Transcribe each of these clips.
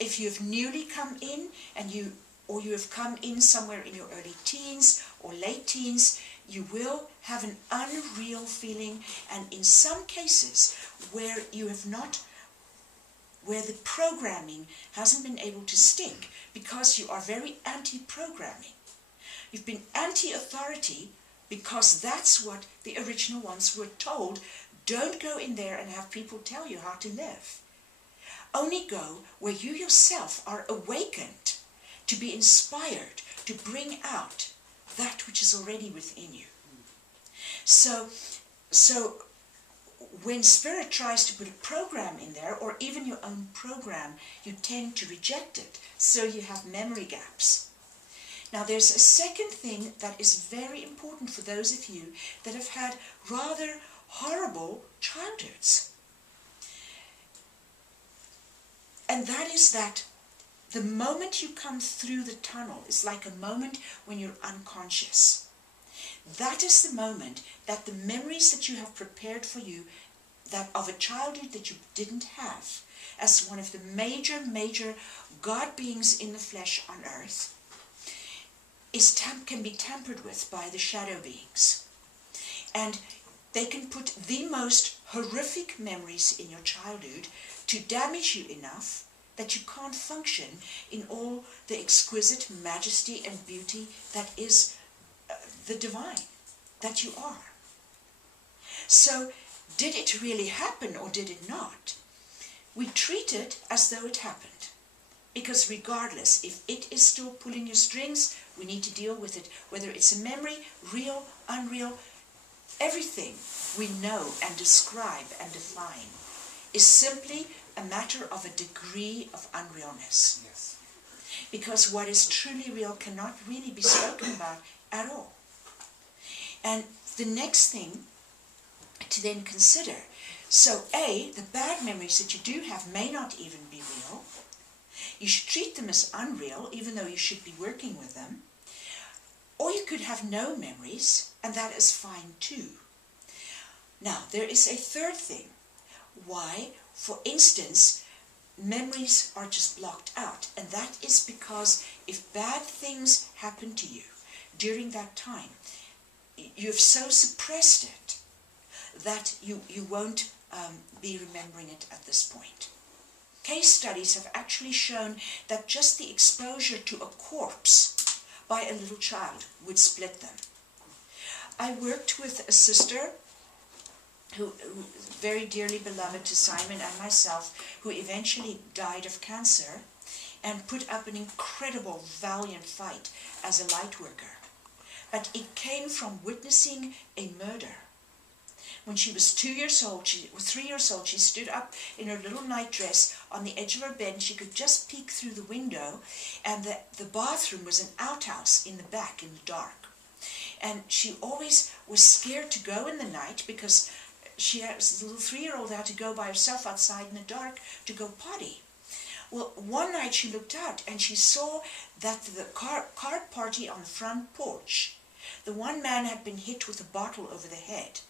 if you've newly come in or you have come in somewhere in your early teens or late teens, you will have an unreal feeling, and in some cases where the programming hasn't been able to stick because you are very anti-programming. You've been anti-authority because that's what the original ones were told. Don't go in there and have people tell you how to live. Only go where you yourself are awakened to be inspired to bring out that which is already within you. So when Spirit tries to put a program in there, or even your own program, you tend to reject it. So you have memory gaps. Now there's a second thing that is very important for those of you that have had rather horrible childhoods. And that is that the moment you come through the tunnel is like a moment when you're unconscious. That is the moment that the memories that you have prepared for you, that of a childhood that you didn't have, as one of the major God beings in the flesh on earth, can be tampered with by the shadow beings. And they can put the most horrific memories in your childhood to damage you enough that you can't function in all the exquisite majesty and beauty that is the divine, that you are. So, did it really happen or did it not? We treat it as though it happened. Because regardless, if it is still pulling your strings, we need to deal with it. Whether it's a memory, real, unreal, everything we know and describe and define is simply a matter of a degree of unrealness. Yes. Because what is truly real cannot really be spoken about at all. And the next thing to then consider, so A, the bad memories that you do have may not even be real. You should treat them as unreal, even though you should be working with them. Or you could have no memories, and that is fine too. Now, there is a third thing. Why, for instance, memories are just blocked out. And that is because if bad things happen to you during that time, you've so suppressed it that you won't be remembering it at this point. Case studies have actually shown that just the exposure to a corpse by a little child would split them. I worked with a sister who very dearly beloved to Simon and myself, who eventually died of cancer and put up an incredible, valiant fight as a light worker. But it came from witnessing a murder. When she was 3 years old, she stood up in her little nightdress on the edge of her bed, and she could just peek through the window, and the bathroom was an outhouse in the back in the dark. And she always was scared to go in the night because she was a little 3-year-old, had to go by herself outside in the dark to go potty. Well, one night she looked out and she saw that the card party on the front porch, the one man had been hit with a bottle over the head.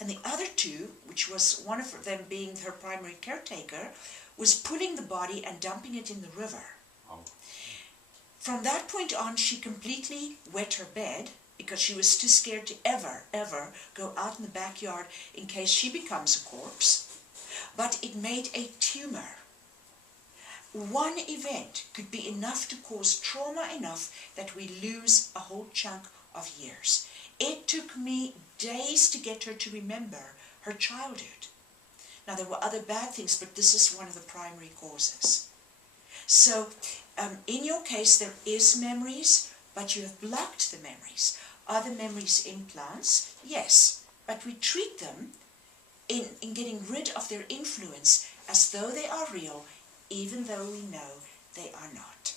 And the other two, which was one of them being her primary caretaker, was pulling the body and dumping it in the river. Oh. From that point on, she completely wet her bed because she was too scared to ever go out in the backyard in case she becomes a corpse. But it made a tumor. One event could be enough to cause trauma enough that we lose a whole chunk of years. It took me days to get her to remember her childhood. Now, there were other bad things, but this is one of the primary causes. So, in your case, there is memories, but you have blocked the memories. Are the memories implants? Yes, but we treat them in getting rid of their influence as though they are real, even though we know they are not.